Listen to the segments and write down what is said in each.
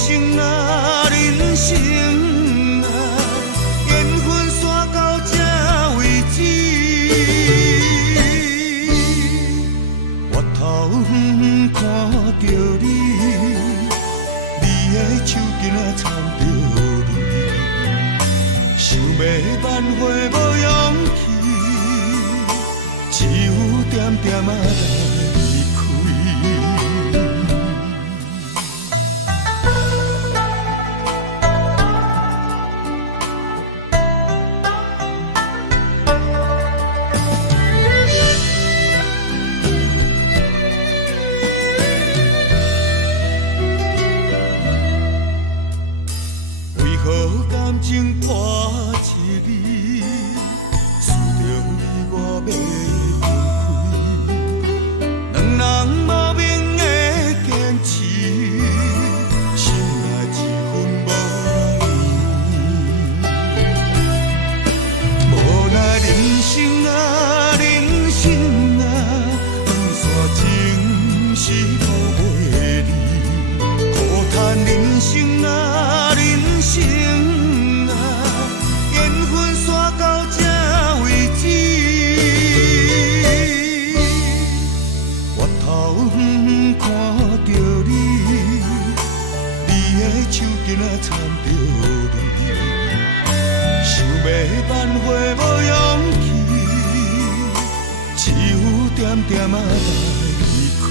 生啊，人生啊，缘分煞到这为止。我头远看着你，你的手巾仔掺着泪，想要挽回无勇气，只有点点啊来离开。为何感情破一字，输着你我要分开，两人无明的坚持，心爱一分无易。无奈人生啊，人生啊，长线情是抱袂离，苦叹人生啊，人生啊，缘分煞到这为止。我头远看着你，你的手巾仔掺着泪，想要挽回无勇气，只有点点啊来离开。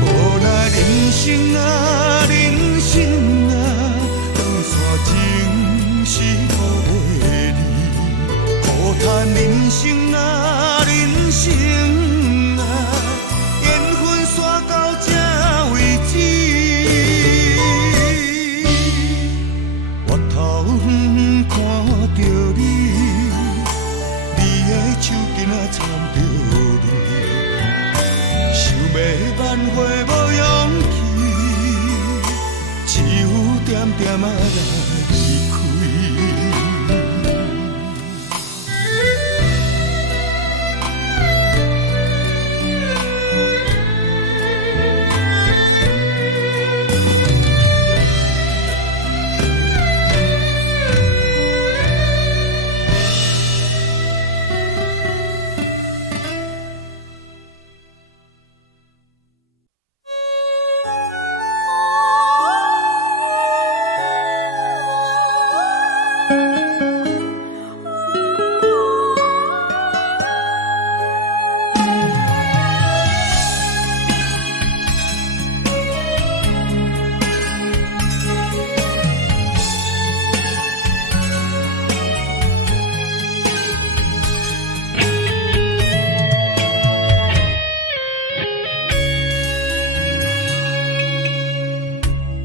无奈人生啊，人生啊，长线情是抱袂离，苦叹人生啊，人生啊，缘分煞到这为止。我头远看着你，你的手巾仔掺着泪，想要挽回无勇气，只有点点啊来离开。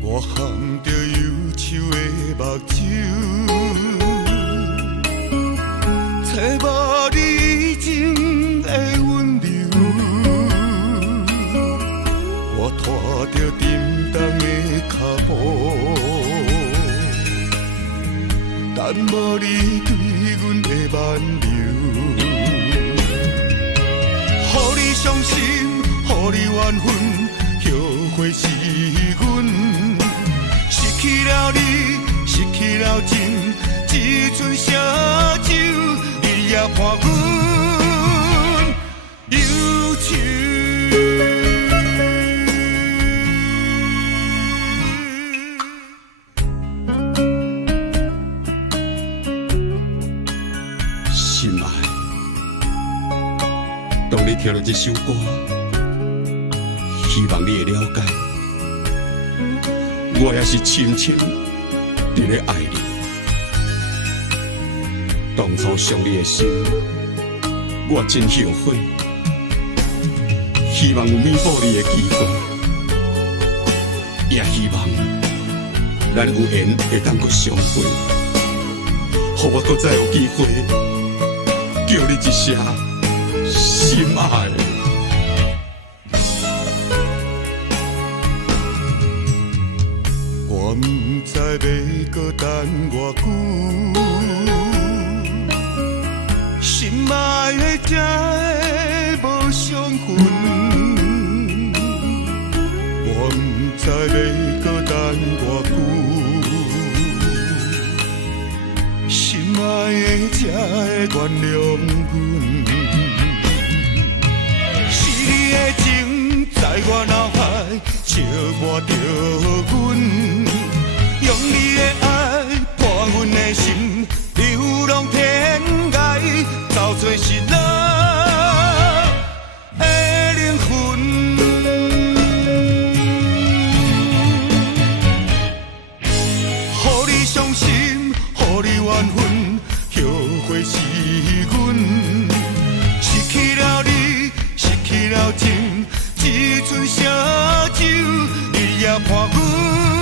我含着忧愁的目睭，找无你以前的温柔。我拖着沉重的脚步，等无你对阮的挽留。予你伤心，予你怨恨，后悔是阮。失去了你，失去了情，只剩烧酒，你也伴阮忧愁。心爱，当你听到这首歌，希望你会了解。我也是深深伫咧爱你，当初伤你的心，我真后悔。希望有弥补你的机会，也希望咱有缘会当搁相会，予我搁再有机会，叫你一声心爱。我不知要搁等偌久，心爱的才会无伤痕。我不知要搁等偌久，心爱的才会原谅阮。是你的情在我脑海笑抹着阮，用你的爱破阮的心，流浪天涯，找找失落的灵魂。予你伤心，予你怨恨，后悔是阮，失去了你，失去了情，只剩烧酒，你也伴阮。